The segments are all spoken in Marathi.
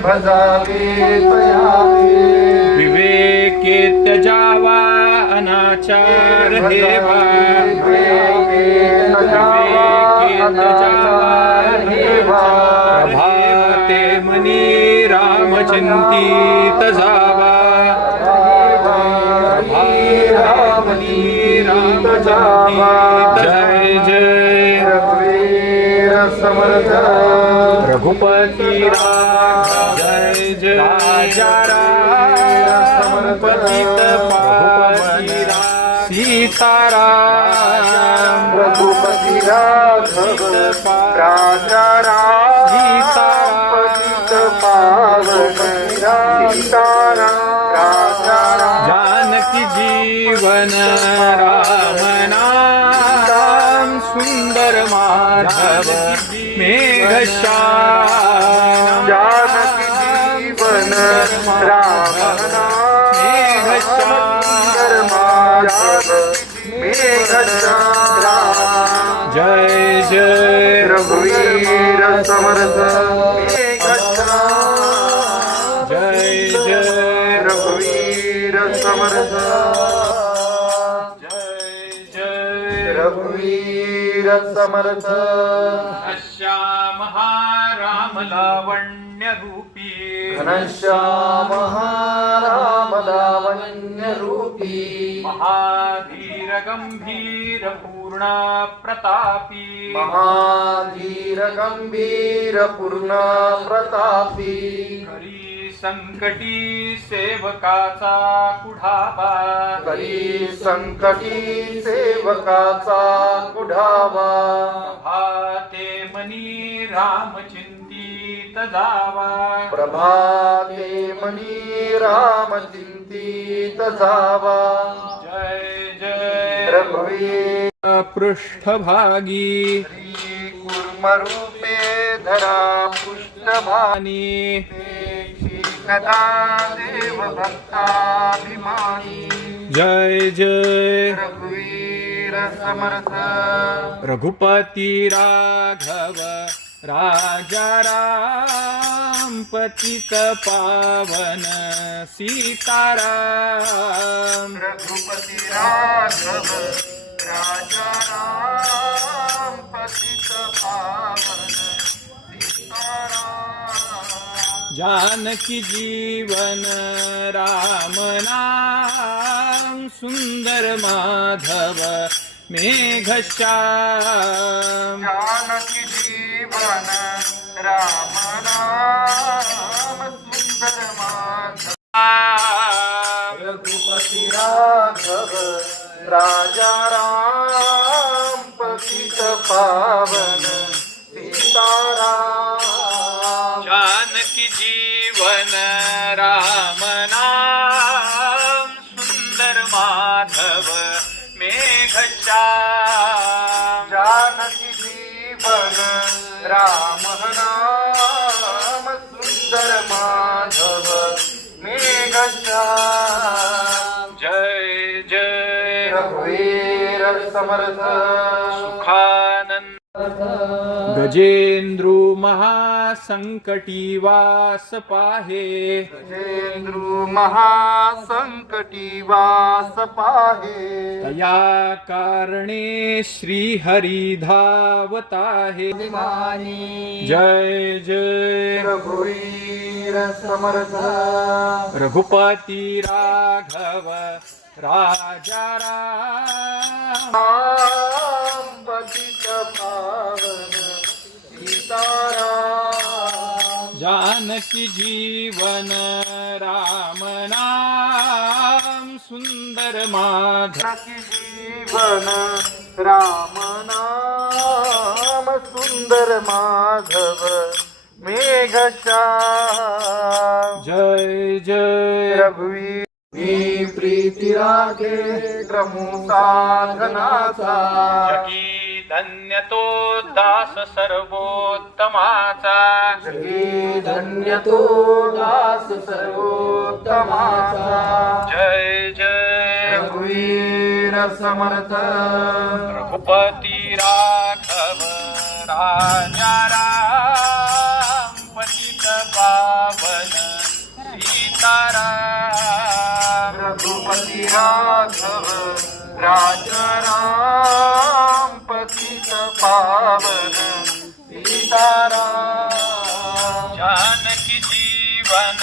भजावे तयावे विवेके त्यजावा अनाचार हेवा विवेके त्यजावा हेवा प्रभाते मनी रामचिंतीत जावा जय जय रघुवीर समर्थ रघुपति राघव जय जय राजा राम पतित पावन सीताराम रघुपति राघव राजा राम पतित पावन सीताराम राजा राम जानकी जीवन राम नाम सुंदर माधव मेघश्याम जानकी जीवन राम नाम सुंदर माधव मेघश्याम जय जय रघुवीर समर्थ मेघश्याम जय जय रघुवीर समर्थ जय जय रघुवीर समर्थ श्याम राम लावण्य रूपी घनश्याम राम लावण्य रूपी महाधीर गंभीर पूर्ण प्रतापी महाधीर गंभीर पूर्ण प्रतापी करी संकटी सेवकाचा कुढावा करी संकटी सेवकाचा कुढावा भाते मनी राम चिंतीत जावा प्रभाते मनी राम चिंतीत जावा जय जय रघुवीर पृष्ठभागी कूर्मरूपे धरा पृष्ठभानी कदा देव भक्ताभिमानी जय जय रघुवीर समर्थ रघुपति राघव राजा राम पतित पावन सीताराम रघुपति राघव राजा राम पतित पावन सीताराम जानकी जीवन राम नाम सुंदर माधव मेघश्याम जानकी जीवन राम नाम सुंदर माधव रघुपति राघव राजा राम पतित पावन सीताराम जानकी जीवन राम नाम सुंदर माधव मेघश्याम जानकी जीवन राम नाम सुंदर माधव मेघश्याम जय जय रघुवीर समर्थ सुखानंद गजेंद्रु महासंकटी वास पाहे गजेंद्रु महासंकटी वास पाहे तया कारणे श्री हरी धावताहे जय जय रघुवीर समर्थ रघुपति राघव राजा राम राम पतित पावन सीताराम जानकी जीवन राम नाम सुंदर माधव जानकी जीवन राम नाम सुंदर माधव मेघश्याम जय जय रघुवीर मी प्रीती राखे क्रमू साधनाचा जगी धन्य तो दास सर्वोत्तमाचा जगी धन्य तो दास सर्वोत्तमाचा जय जय रघुवीर समर्थ रघुपति राघव राजा राम पतित पावन जानकी जीवन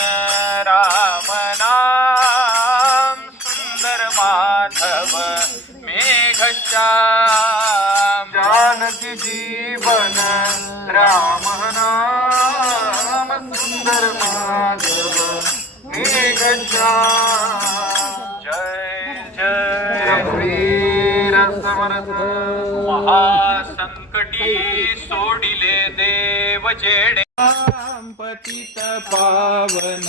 राम नाम सुंदर माधव मेघश्याम जानकी जीवन राम नाम सुंदर माधव मेघश्याम जय जय रघुवीर समर्थ महासंकटी सोडिले देव जेडे पतित पावन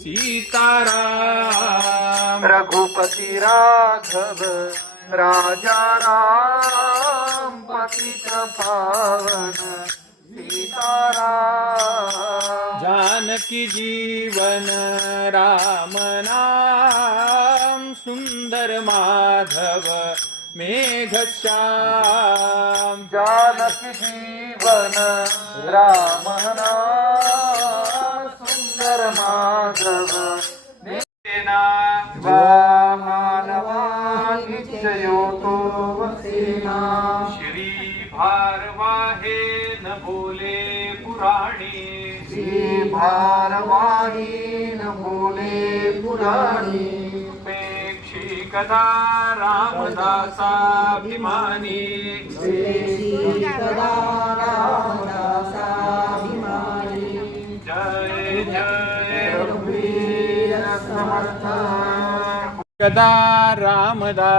सीताराम रघुपति राघव राजा राम पतित पावन सीताराम जानकी जीवन राम नाम सुंदर माधव मेघश्याम जानकी जीवन राम नाम सुंदर माधव मानवानिश्चयो तो वसेना श्री भारवाहे न बोले पुराणी श्री भारवाही न बोले पुराणी उपेक्षी कदा रामदासाभिमानी जय जय रघुवीर समर्थ कदा रामदासाभिमानी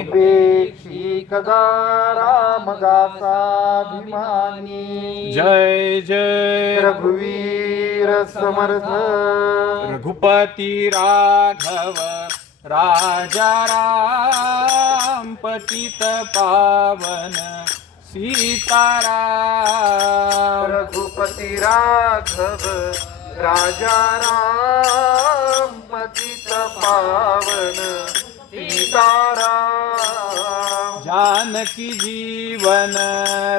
उपेक्षी कदा रामदासाभिमानी जय जय रघुवीर समर्थ रघुपति राघव राजा राम पतित पावन सीताराम रघुपति राघव राजा राम पतित पावन सीताराम जानकी जीवन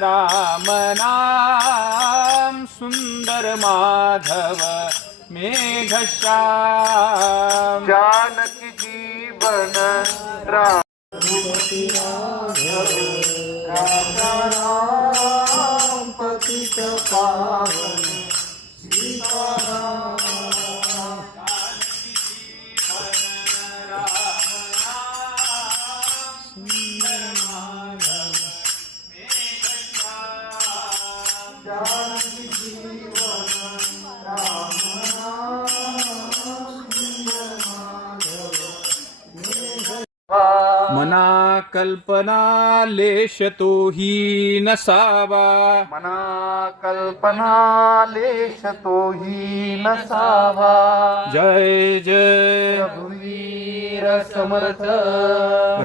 राम नाम सुंदर माधव मेघश्याम जानकी जीवन राम राजा राम पतित पावन सीताराम जानकी जीवन राम मना कल्पना लेश तोही नसावा मना कल्पना लेश तोही नसावा जय जय रघुवीर समर्थ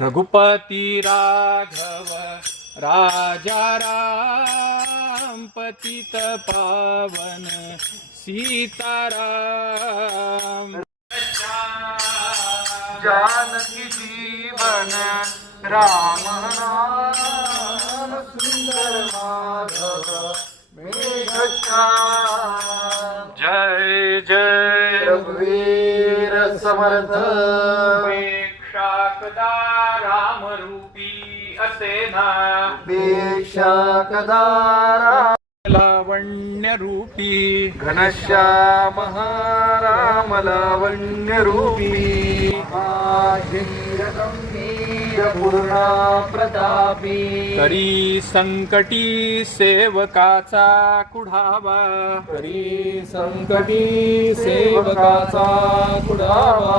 रघुपति राघव राजा राम पतित पावन सीताराम जानकी जीवन राम नाम सुंदर माधव मेघश्याम जय जय रघुवीर समर्थ उपेक्षा कदा राम रूपी असेना पेक्षा कदा लावण्य रूपी घनश्याम राम लावण्य रूपी पूर्णा प्रतापी करी संकटी सेवकाचा कुढावा करी संकटी सेवकाचा कुडावा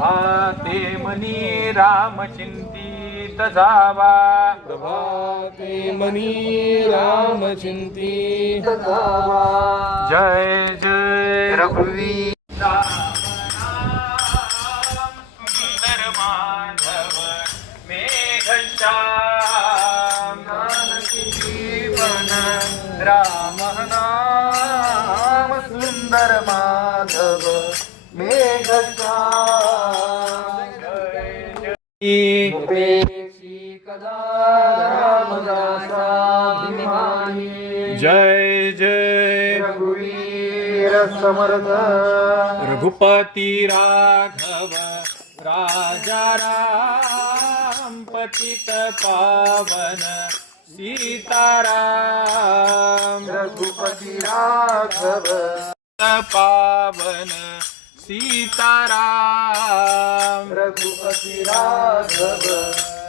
भाते मनी रामचिंतित जावा प्रभाते मनी राम चिंतित जावा जय जय रघुवीर सुंदर माधव मेघश्याम जानकी जीवन राम नाम सुंदर माधव मेघश्याम उपेक्षी कदा रामदासाभिमानी जय जय रघुवीर समर्थ रघुपति राघव राजा राम पतित पावन सीताराम रघुपति राघव पावन सीताराम रघुपति राघव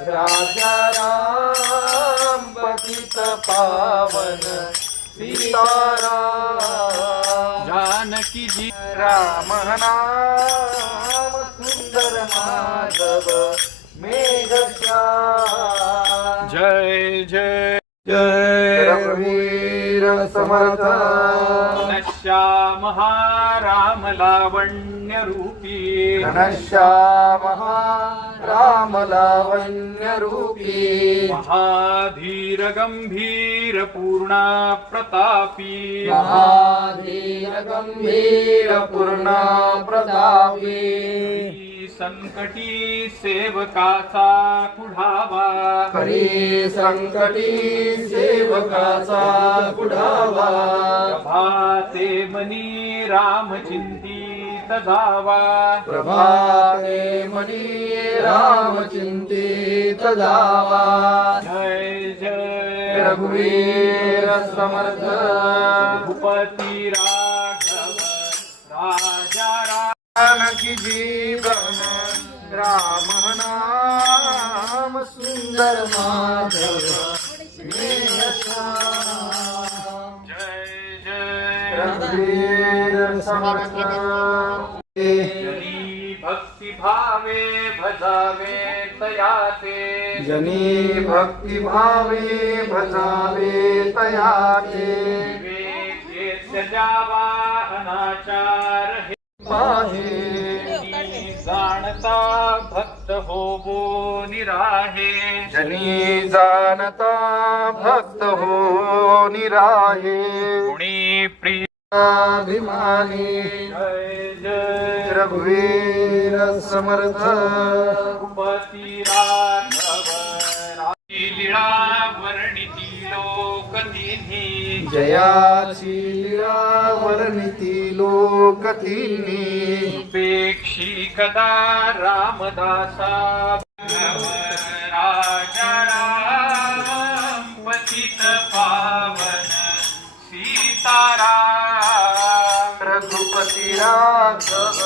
राजा राम पतित पावन सीताराम जानकी जी राम नाम सुंदर माधव मेघश्याम जय जय जय रघुवीर समर्थ घनश्याम राम लावण्य रूपी घनश्याम राम लावण्य रूपी महाधीर गंभीर पूर्णा प्रतापी महाधीर गंभीर पूर्ण प्रतापी संकटी सेवकाचा कुढावा हरी संकटी सेवकाचा कुढावा प्रभाते मनी राम चिंतित जावा प्रभाते मनी राम चिंतित जावा जय जय रघुवीर समर्थ रघुपति राघव राजा जानकी जीवन राम नाम सुंदर माधव मेघश्याम जय जय रघुवीर समर्थ जनी भक्ति भावे भजावे तयाते जनी भक्ति भावे भजावे तयाते विवेके त्यजावा अनाचार हे पाहे जाणता भक्त होबो निराहे जनी जानता भक्त हो निराहे गुणी प्रिय अभिमानी जय जय रघुवीर समर्थ रघुपति राघव लीला वर्णिती लोकतिन्ही जयाची लीला वर्णिती लोकतिन्ही उपेक्षी कदा रामदासा राजा राम पतित पावन सीताराम रघुपति राघव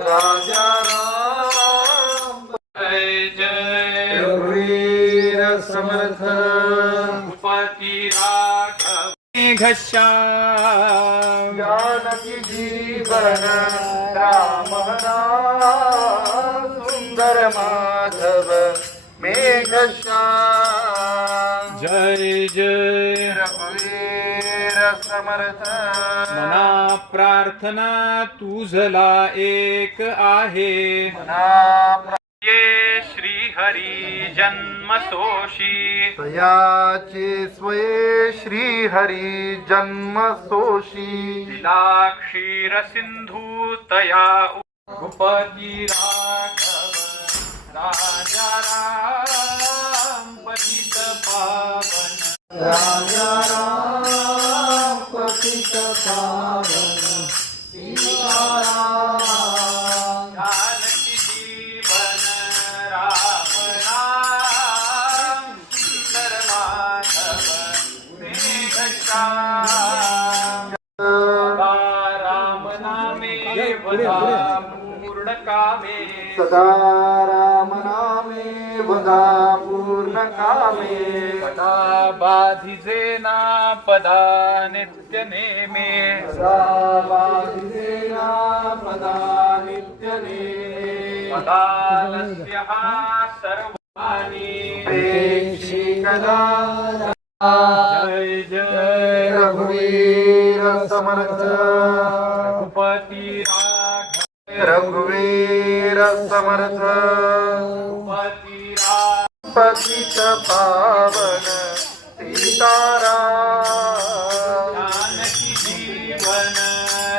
राजा राम जय जय रघुवीर समर्थ रघुपति राघव घश्याम जानकी जीवन राम नाम सुंदर माधव मेघश्याम जय जय रघुवीर समर्थ मना प्रार्थना तुझला एक आहे मना ये श्री हरी जन्म सोशी तयाचे स्वये श्री हरी जन्म सोशी तिला क्षीर सिंधू तया रघुपति राघव राजा राम पतित पावन राजा राम पतित पावन सीताराम जानकी जीवन राम नाम सुंदर माधव मेघश्याम राम नामे वदा पूर्ण कामे सदा राम नामे वदा पूर्ण कामे पदा बाधिजेना पदा नित्य नेमे सदा वादिसेना पदा नित्य नेमे पदालस्य सर्वाणि प्रेक्षी कदा जय जय रघुवीर समर्थ रघुपति राघव रघुवीर समर्थ रघुपति राघव पतित पावन सीताराम जानकी जीवन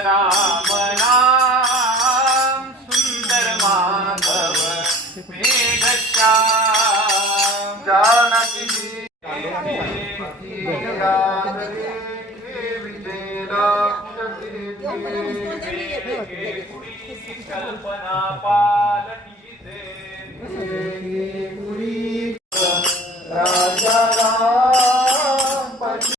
राम नाम सुंदर माधव मेघश्याम जानकी कल्पना पालती